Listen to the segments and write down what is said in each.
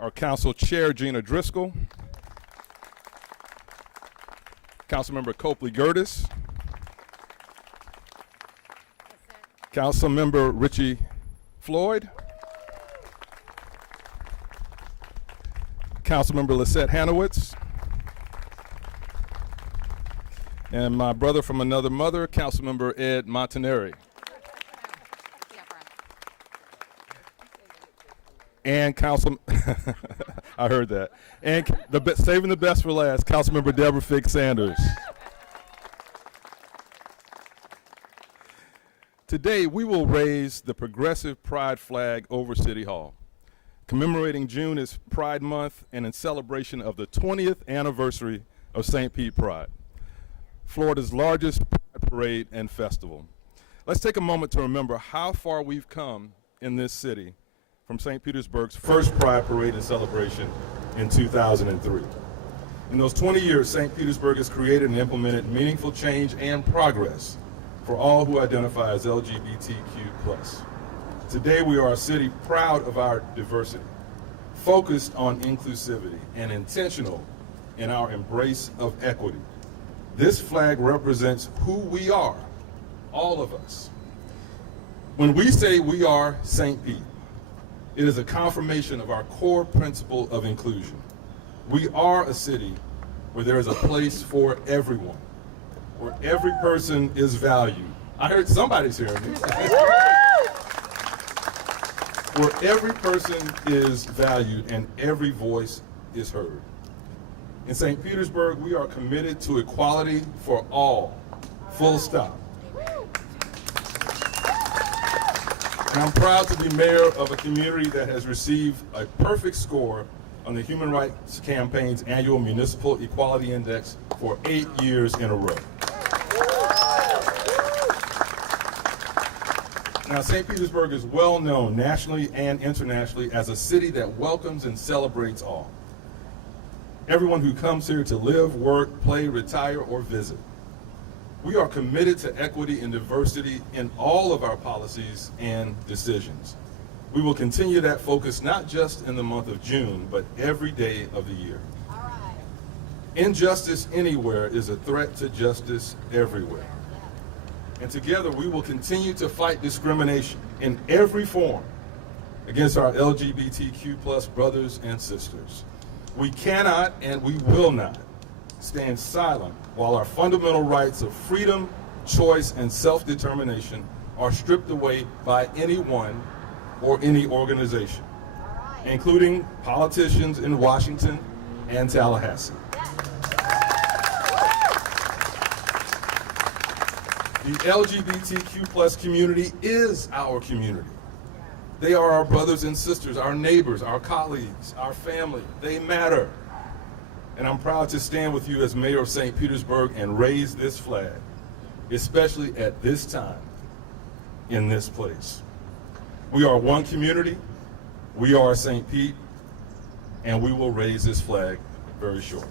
our council chair, Gina Driscoll, Councilmember Copley Gertis, Councilmember Richie Floyd, Councilmember Lisette Hanowitz, and my brother from another mother, Councilmember Ed Montanari. And I heard that. And saving the best for last, Councilmember Deborah Figg Sanders. Today, we will raise the progressive pride flag over City Hall, commemorating June as Pride Month and in celebration of the 20th anniversary of St. Pete Pride, Florida's largest pride parade and festival. Let's take a moment to remember how far we've come in this city from St. Petersburg's first Pride Parade and celebration in 2003. In those 20 years, St. Petersburg has created and implemented meaningful change and progress for all who identify as LGBTQ+. Today, we are a city proud of our diversity, focused on inclusivity, and intentional in our embrace of equity. This flag represents who we are, all of us. When we say we are St. Pete, it is a confirmation of our core principle of inclusion. We are a city where there is a place for everyone, where every person is valued. I heard somebody's hearing me. Where every person is valued and every voice is heard. In St. Petersburg, we are committed to equality for all, full stop. And I'm proud to be mayor of a community that has received a perfect score on the Human Rights Campaign's annual Municipal Equality Index for 8 years in a row. Now, St. Petersburg is well known nationally and internationally as a city that welcomes and celebrates all. Everyone who comes here to live, work, play, retire, or visit. We are committed to equity and diversity in all of our policies and decisions. We will continue that focus not just in the month of June, but every day of the year. All right. Injustice anywhere is a threat to justice everywhere. And together we will continue to fight discrimination in every form against our LGBTQ+ brothers and sisters. We cannot and we will not stand silent while our fundamental rights of freedom, choice, and self-determination are stripped away by anyone or any organization, including politicians in Washington and Tallahassee. The LGBTQ+ community is our community. They are our brothers and sisters, our neighbors, our colleagues, our family. They matter. And I'm proud to stand with you as mayor of St. Petersburg and raise this flag, especially at this time, in this place. We are one community, we are St. Pete, and we will raise this flag very shortly.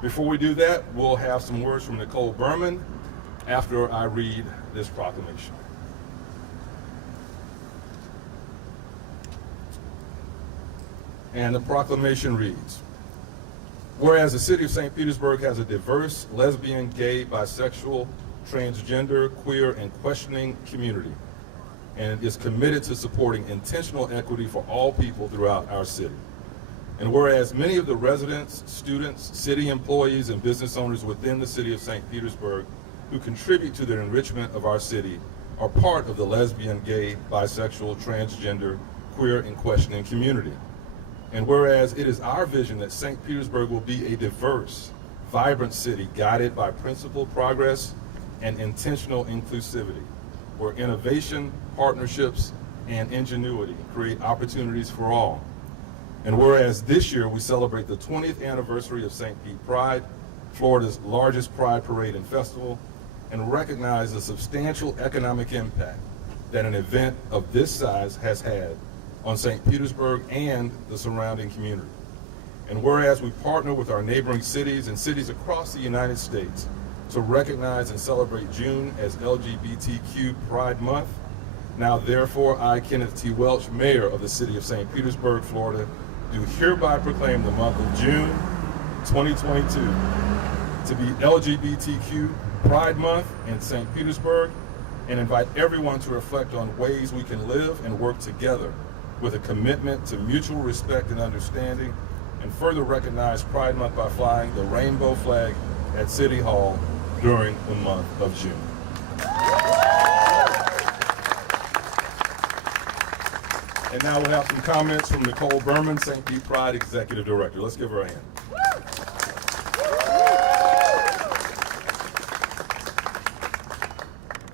Before we do that, we'll have some words from Nicole Berman after I read this proclamation. And the proclamation reads, whereas the city of St. Petersburg has a diverse lesbian, gay, bisexual, transgender, queer, and questioning community, and is committed to supporting intentional equity for all people throughout our city. And whereas many of the residents, students, city employees, and business owners within the city of St. Petersburg who contribute to the enrichment of our city are part of the lesbian, gay, bisexual, transgender, queer, and questioning community. And whereas it is our vision that St. Petersburg will be a diverse, vibrant city guided by principled progress and intentional inclusivity, where innovation, partnerships, and ingenuity create opportunities for all. And whereas this year we celebrate the 20th anniversary of St. Pete Pride, Florida's largest pride parade and festival, and recognize the substantial economic impact that an event of this size has had on St. Petersburg and the surrounding community. And whereas we partner with our neighboring cities and cities across the United States to recognize and celebrate June as LGBTQ Pride Month, now therefore I, Kenneth T. Welch, Mayor of the City of St. Petersburg, Florida, do hereby proclaim the month of June 2022 to be LGBTQ Pride Month in St. Petersburg, and invite everyone to reflect on ways we can live and work together with a commitment to mutual respect and understanding, and further recognize Pride Month by flying the rainbow flag at City Hall during the month of June. And now we'll have some comments from Nicole Berman, St. Pete Pride Executive Director. Let's give her a hand.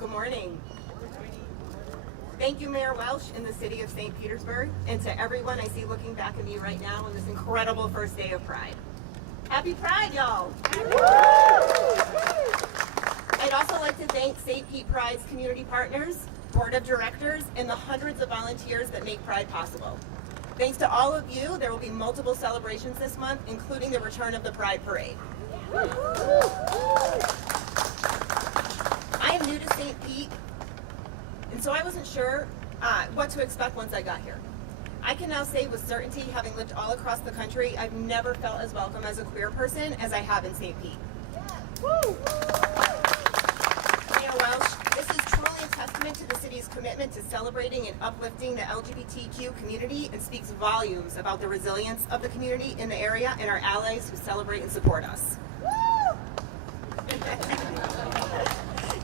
Good morning. Thank you, Mayor Welsh and the City of St. Petersburg, and to everyone I see looking back at me right now on this incredible first day of Pride. Happy Pride, y'all! I'd also like to thank St. Pete Pride's community partners, board of directors, and the hundreds of volunteers that make Pride possible. Thanks to all of you, there will be multiple celebrations this month, including the return of the Pride Parade. I am new to St. Pete, and so I wasn't sure what to expect once I got here. I can now say with certainty, having lived all across the country, I've never felt as welcome as a queer person as I have in St. Pete. Mayor Welsh, this is truly a testament to the city's commitment to celebrating and uplifting the LGBTQ community, and speaks volumes about the resilience of the community in the area and our allies who celebrate and support us.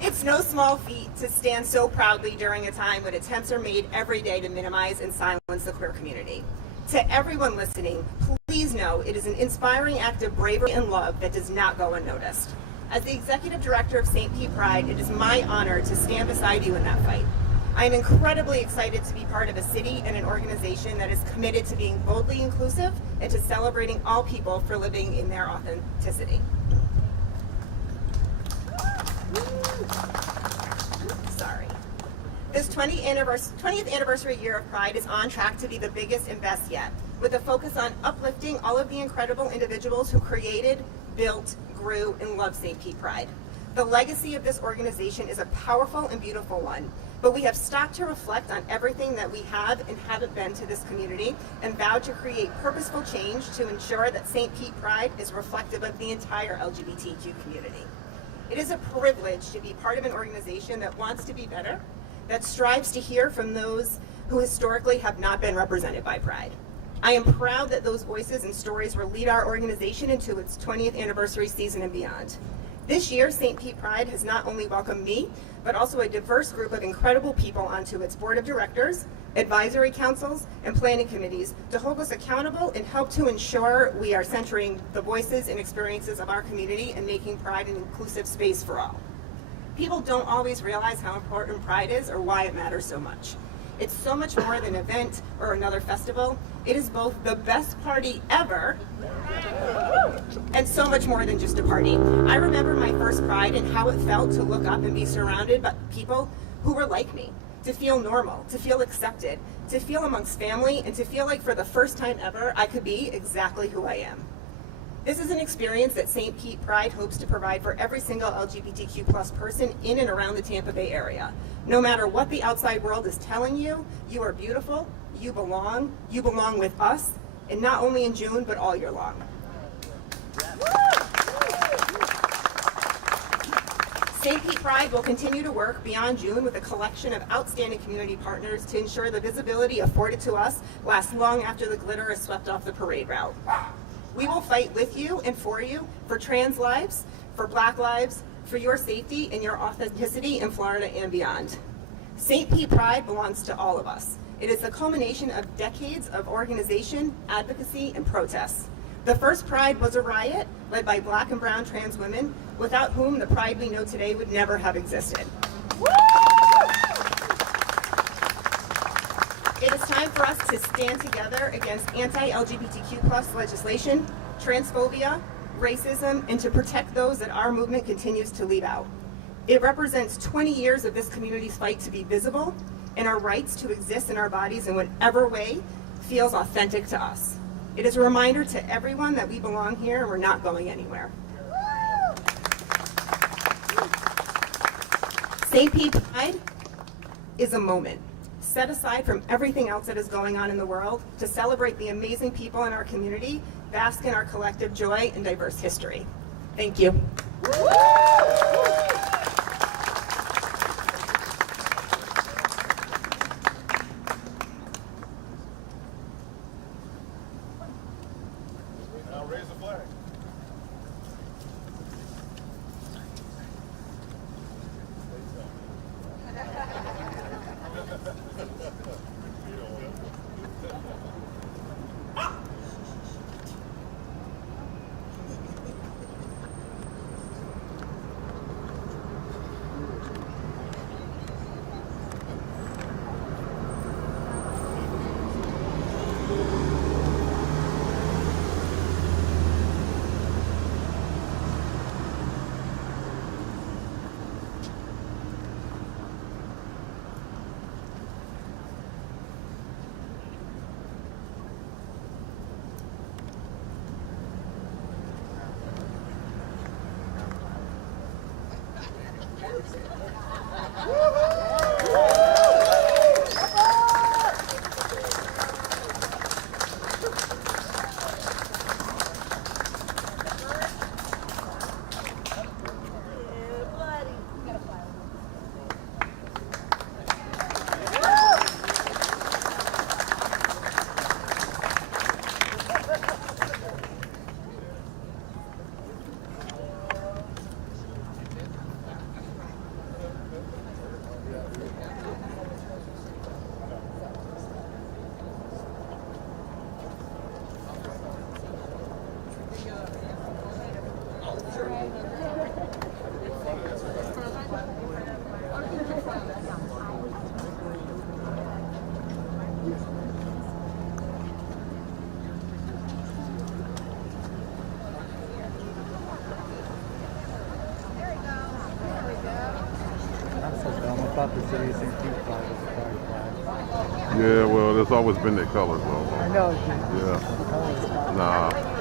It's no small feat to stand so proudly during a time when attempts are made every day to minimize and silence the queer community. To everyone listening, please know it is an inspiring act of bravery and love that does not go unnoticed. As the Executive Director of St. Pete Pride, it is my honor to stand beside you in that fight. I am incredibly excited to be part of a city and an organization that is committed to being boldly inclusive and to celebrating all people for living in their authenticity. Sorry. This 20th anniversary year of Pride is on track to be the biggest and best yet, with a focus on uplifting all of the incredible individuals who created, built, grew, and loved St. Pete Pride. The legacy of this organization is a powerful and beautiful one, but we have stopped to reflect on everything that we have and haven't been to this community, and vowed to create purposeful change to ensure that St. Pete Pride is reflective of the entire LGBTQ community. It is a privilege to be part of an organization that wants to be better, that strives to hear from those who historically have not been represented by Pride. I am proud that those voices and stories will lead our organization into its 20th anniversary season and beyond. This year, St. Pete Pride has not only welcomed me, but also a diverse group of incredible people onto its board of directors, advisory councils, and planning committees to hold us accountable and help to ensure we are centering the voices and experiences of our community and making Pride an inclusive space for all. People don't always realize how important Pride is or why it matters so much. It's so much more than an event or another festival. It is both the best party ever and so much more than just a party. I remember my first Pride and how it felt to look up and be surrounded by people who were like me, to feel normal, to feel accepted, to feel amongst family, and to feel like for the first time ever I could be exactly who I am. This is an experience that St. Pete Pride hopes to provide for every single LGBTQ plus person in and around the Tampa Bay area. No matter what the outside world is telling you, you are beautiful, you belong with us, and not only in June, but all year long. St. Pete Pride will continue to work beyond June with a collection of outstanding community partners to ensure the visibility afforded to us lasts long after the glitter is swept off the parade route. We will fight with you and for you, for trans lives, for Black lives, for your safety and your authenticity in Florida and beyond. St. Pete Pride belongs to all of us. It is the culmination of decades of organization, advocacy, and protests. The first Pride was a riot led by Black and brown trans women, without whom the Pride we know today would never have existed. It is time for us to stand together against anti-LGBTQ plus legislation, transphobia, racism, and to protect those that our movement continues to leave out. It represents 20 years of this community's fight to be visible and our rights to exist in our bodies in whatever way feels authentic to us. It is a reminder to everyone that we belong here and we're not going anywhere. St. Pete Pride is a moment. set aside from everything else that is going on in the world to celebrate the amazing people in our community, bask in our collective joy and diverse history. Thank you. Now raise the flag. I thought the city of St. Pete flag was a pride flag. Yeah, well, that's always been their colors, though. I know. Yeah. Nah.